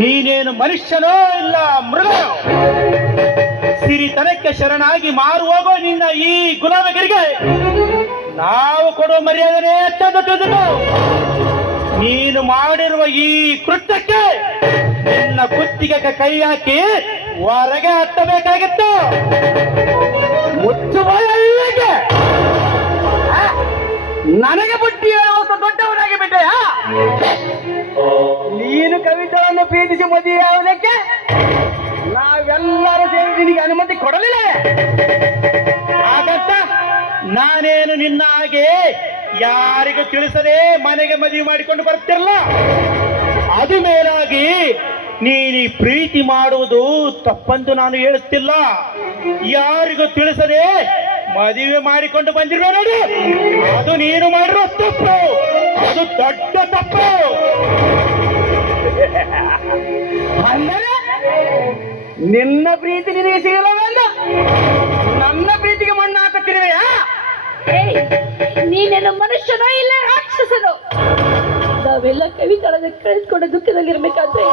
ನೀನೇನು ಮನುಷ್ಯನೋ ಇಲ್ಲ ಮೃಗ. ಸಿರಿತನಕ್ಕೆ ಶರಣಾಗಿ ಮಾರು ಹೋಗೋ ನಿನ್ನ ಈ ಗುಲಾಮಗಿರಿಗೆ ನಾವು ಕೊಡುವ ಮರ್ಯಾದನೆ ತಿಳಿದು ನೀನು ಮಾಡಿರುವ ಈ ಕೃತ್ಯಕ್ಕೆ ನಿನ್ನ ಕುತ್ತಿಗೆ ಕೈ ಹಾಕಿ ಹೊರಗೆ ಹತ್ತಬೇಕಾಗಿತ್ತು. ಮುಚ್ಚುವ ನನಗೆ ಬುದ್ಧಿ ಹೇಳುವ ದೊಡ್ಡವನಾಗಿ ಬಿಟ್ಟೆಯ? ನೀನು ಕವಿತೆಗಳನ್ನು ಪ್ರೀತಿಸಿ ಮದುವೆಯಾಗುವುದಕ್ಕೆ ನಾವೆಲ್ಲರೂ ಸೇರಿ ನಿನಗೆ ಅನುಮತಿ ಕೊಡಲಿಲ್ಲ. ಹಾಗಂತ ನಾನೇನು ನಿನ್ನ ಹಾಗೆ ಯಾರಿಗೂ ತಿಳಿಸದೆ ಮನೆಗೆ ಮದುವೆ ಮಾಡಿಕೊಂಡು ಬರ್ತಿರಲ್ಲ. ಅದು ಮೇಲಾಗಿ ನೀನು ಪ್ರೀತಿ ಮಾಡುವುದು ತಪ್ಪಂದು ನಾನು ಹೇಳುತ್ತಿಲ್ಲ. ಯಾರಿಗೂ ತಿಳಿಸದೆ ಮದುವೆ ಮಾಡಿಕೊಂಡು ಬಂದಿರುವ ನೋಡಿ, ಅದು ನೀನು ಮಾಡಿರೋ ತಪ್ಪು. ಅದು ದೊಡ್ಡ ತಪ್ಪು. ಅಂದರೆ ನಿನ್ನ ಪ್ರೀತಿ ನಿನಗೆ ಸಿಗಲವೆಂದ ನನ್ನ ಪ್ರೀತಿಗೆ ಮಣ್ಣು ಹಾಕುತ್ತಿರುವೆಯಾ? ನೀನೇನು ಮನುಷ್ಯನೋ ಇಲ್ಲ ರಾಕ್ಷಸನೋ? ನಾವೆಲ್ಲ ಕವಿತಳದ ಕಳೆದುಕೊಂಡ ದುಃಖದಲ್ಲಿರ್ಬೇಕಾದ್ರೆ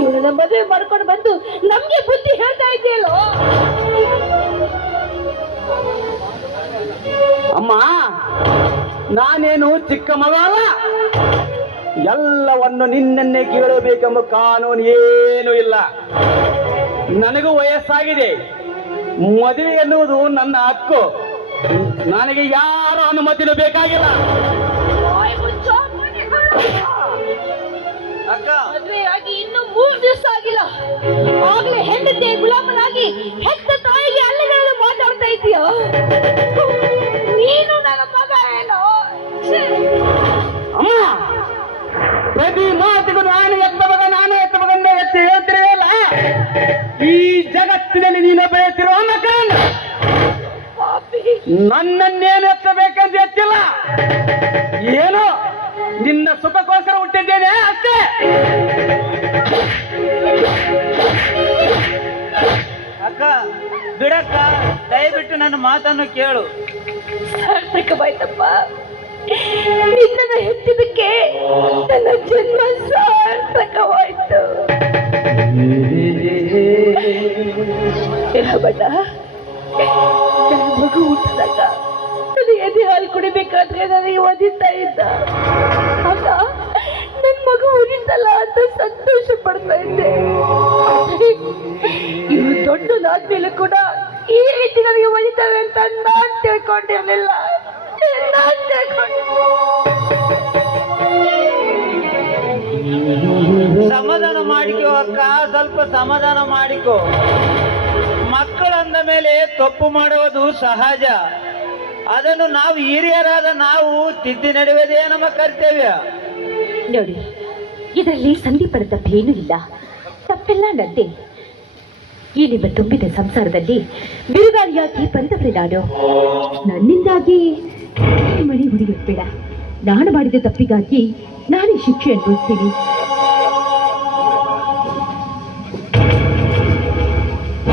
ಇವಳನ್ನ ಮದುವೆ ಮಾಡ್ಕೊಂಡು ಬಂದು ನಮ್ಗೆ ಬುದ್ಧಿ ಹೇಳ್ತಾ ಇದೆಯಲ್ಲೋ? ಅಮ್ಮ, ನಾನೇನು ಚಿಕ್ಕ ಮಗ ಅಲ್ಲ. ಎಲ್ಲವನ್ನು ನಿನ್ನೆ ಕೇಳಬೇಕೆಂಬ ಕಾನೂನು ಏನೂ ಇಲ್ಲ. ನನಗೂ ವಯಸ್ಸಾಗಿದೆ. ಮದುವೆ ಎನ್ನುವುದು ನನ್ನ ಹಕ್ಕು. ನನಗೆ ಯಾರ ಅನುಮತಿನೂ ಬೇಕಾಗಿಲ್ಲ. ಮದುವೆಯಾಗಿ ಇನ್ನು 3 ದಿವಸ ಆಗಿಲ್ಲ, ಆಗ್ಲೇ ಹೆಂಡತಿಯ ಗುಲಾಮನಾಗಿ ಹೆತ್ತ ತಾಯಿಗೆ ಅಲ್ಲಿಗಳನ್ನು ಮಾತಾಡ್ತಾ ಇದೀಯ. ನೀನು ನನ್ನ ಮಗ ಏನೋ? ಅಮ್ಮ, ಪ್ರತಿ ಮಾತಿಗೂ ನಾನು ಎತ್ತ ಮಗಂದ ಎತ್ತಿ ಹೇಳ್ತಿರಲ್ಲ. ಈ ಜಗತ್ತಿನಲ್ಲಿ ನೀನು ಬೆಳೆಯುತ್ತಿರುವ ಮಕ್ಕಳನ್ನ ನನ್ನನ್ನೇನು ಎತ್ತಬೇಕಂತ ಎತ್ತಿಲ್ಲ. ಏನೋ ನಿನ್ನ ಸುಖಕ್ಕೋಸ್ಕರ ಹುಟ್ಟಿದ್ದೇನೆ ಅಷ್ಟೇ. ಅಕ್ಕ ಬಿಡಕ್ಕ, ದಯವಿಟ್ಟು ನನ್ನ ಮಾತನ್ನು ಕೇಳು. ಸಾರ್ಥಕವಾಯ್ತಪ್ಪ, ನಿನ್ನನ್ನು ಹೆತ್ತಿದ್ದಕ್ಕೆ ನನ್ನ ಜನ್ಮ ಸಾರ್ಥಕವಾಯ್ತು. ಬಣ್ಣ, ನನ್ನ ಮಗು ಹುಟ್ಟಿದಾಗ ನನ್ನ ಎದೆ ಹಾಲು ಕುಡಿಬೇಕಾದ್ರೆ ನನಗೆ ಒದಿತಾ ಇದ್ದ. ಆಗ ನನ್ನ ಮಗು ಉರಿತಲ್ಲ ಅಂತ ಸಂತೋಷ ಪಡ್ತಾ ಇದ್ದೆ. ಇವರು ದೊಡ್ಡದಾದ್ಮೇಲೆ ಕೂಡ ಈ ರೀತಿ ನನಗೆ ಒದಿತವೆ ಅಂತ ನಾನ್ ತಿಳ್ಕೊಂಡಿರ್ಲಿಲ್ಲ. ಸಮಾಧಾನ ಮಾಡಿಕೋ ಅಕ್ಕ, ಸ್ವಲ್ಪ ಸಮಾಧಾನ ಮಾಡಿಕೋ. ಮಕ್ಕಳಂದ ಮೇಲೆ ತಪ್ಪು ಮಾಡುವುದು ಸಹಜ. ಅದನ್ನು ನಾವು ಹಿರಿಯರಾದ ನಾವು ತಿದ್ದಿ ನಡೆಯುವುದೇ ನಮ್ಮ ಕರ್ತವ್ಯ. ನೋಡಿ, ಇದರಲ್ಲಿ ಸಂದೀಪನ ತಪ್ಪೇನೂ ಇಲ್ಲ. ತಪ್ಪೆಲ್ಲ ನದ್ದೆ. ಈ ನಿಮ್ಮ ತುಂಬಿದ ಸಂಸಾರದಲ್ಲಿ ಬಿರುಗಾಳಿಯಾಗಿ ಬಂದವಳೆ ನಾನು. ನನ್ನಿಂದಾಗಿ ಮನೆ ಹುಡುಗಿರ್ಬೇಡ. ನಾನು ಮಾಡಿದ ತಪ್ಪಿಗಾಗಿ ನಾನೇ ಶಿಕ್ಷೆ ಅನುಭವಿಸ್ತೀನಿ.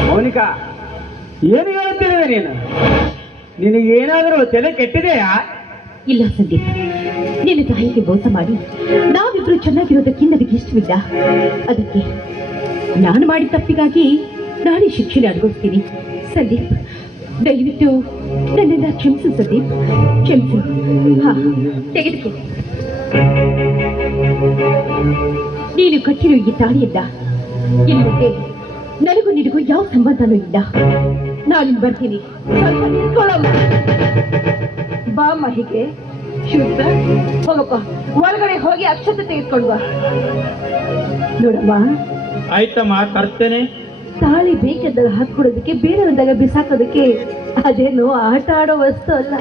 ಮೋನಿಕಾ, ಏನು ಹೇಳುತ್ತಿರುವೆ ನೀನು? ನಿನಗೆ ಏನಾದರೂ ತಲೆ ಕೆಟ್ಟಿದೆಯಾ? ಇಲ್ಲ ಸಂದೀಪ್, ನಿನ್ನ ತಾಯಿಗೆ ಮೋಸ ಮಾಡಿ ನಾವಿಬ್ರು ಚೆನ್ನಾಗಿರೋದಕ್ಕೆ ನನಗೆ ಇಷ್ಟವಿಲ್ಲ. ಅದಕ್ಕೆ ನಾನು ಮಾಡಿದ ತಪ್ಪಿಗಾಗಿ ನಾನೇ ಶಿಕ್ಷೆ ಅನುಭವಿಸ್ತೀನಿ. ಸಂದೀಪ್, ದಯವಿಟ್ಟು ನನ್ನೆಲ್ಲ ಕ್ಷಮಿಸು ಸಂದೀಪ್, ಕ್ಷಮಿಸು. ಹಾ, ತೆಗೆದುಕೋ. ನೀನು ಕಟ್ಟಿರೋ ಈ ತಾಳಿಯಲ್ಲ, ಇಲ್ಲದೆ ನನಗೂ ನಿನಗೂ ಯಾವ ಸಂಬಂಧನೂ ಇಲ್ಲ. ನಾನು ಬರ್ತೀನಿ, ಸ್ವಲ್ಪ ನಿಂತ್ಕೊಳ್ಳಮ್ಮ. ಬಾಮ್ಮ, ಹೀಗೆ ಶುದ್ಧ ಹೋಗಪ್ಪ, ಒಳಗಡೆ ಹೋಗಿ ಅಕ್ಷತೆ ತೆಗೆದುಕೊಂಡು ಬಾ. ನೋಡಮ್ಮ, ಆಯ್ತಮ್ಮ, ತರ್ತೇನೆ. ತಾಳಿ ಬೇಕೆಂದಾಗ ಹಾಕೊಡೋದಕ್ಕೆ, ಬೇರೆ ಒಂದಾಗ ಬಿಸಾಕೋದಕ್ಕೆ ಅದೇನು ಆಟ ಆಡೋ ವಸ್ತು ಅಲ್ಲ.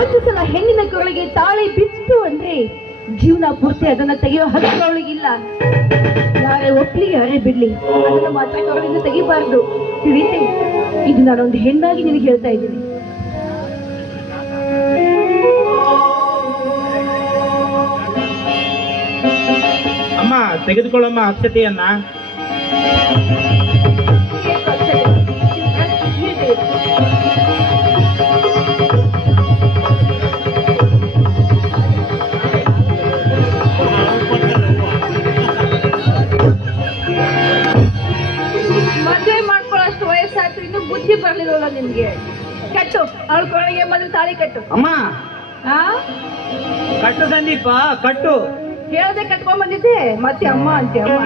ಒಂದು ಸಲ ಹೆಣ್ಣಿನ ಕೊರಳಿಗೆ ತಾಳಿ ಬಿತ್ತು ಅಂದ್ರೆ ಜೀವನ ಪೂರ್ತಿ ಅದನ್ನ ತೆಗೆಯೋ ಹಕ್ಕು ಅವಳಿಗಿಲ್ಲ. ಯಾರೇ ಒಪ್ಲಿ ಯಾರೇ ಬಿಡ್ಲಿ, ಅದನ್ನ ಮಾತ್ರ ಕೊರಳಿಂದ ತೆಗಿಬಾರ್ದು. ತಿಳಿತೆ? ಇದು ನಾನೊಂದು ಹೆಣ್ಣಾಗಿ ನಿನಗೆ ಹೇಳ್ತಾ ಇದ್ದೀನಿ. ಅಮ್ಮ, ತೆಗೆದುಕೊಳ್ಳಮ್ಮ ಅಕ್ಷತೆಯನ್ನ. ವಯಸ್ಸಾಯ್ತು ಇನ್ನು ಬುದ್ಧಿ ಬರ್ಲಿಲ್ವಲ್ಲ ನಿಮ್ಗೆ. ಕಟ್ಟು ಅವಳ ಕೊರಳಿಗೆ ಮೊದಲು ತಾಳಿ ಕಟ್ಟು. ಅಮ್ಮ ಆ ಕಟ್ಟು ಸಂದೀಪ ಕಟ್ಟು. ಹೇಳ್ದೆ ಕಟ್ಕೊಂಡ್ ಬಂದಿದ್ದೆ ಮತ್ತೆ ಅಮ್ಮ ಅಂತೆ ಅಮ್ಮ.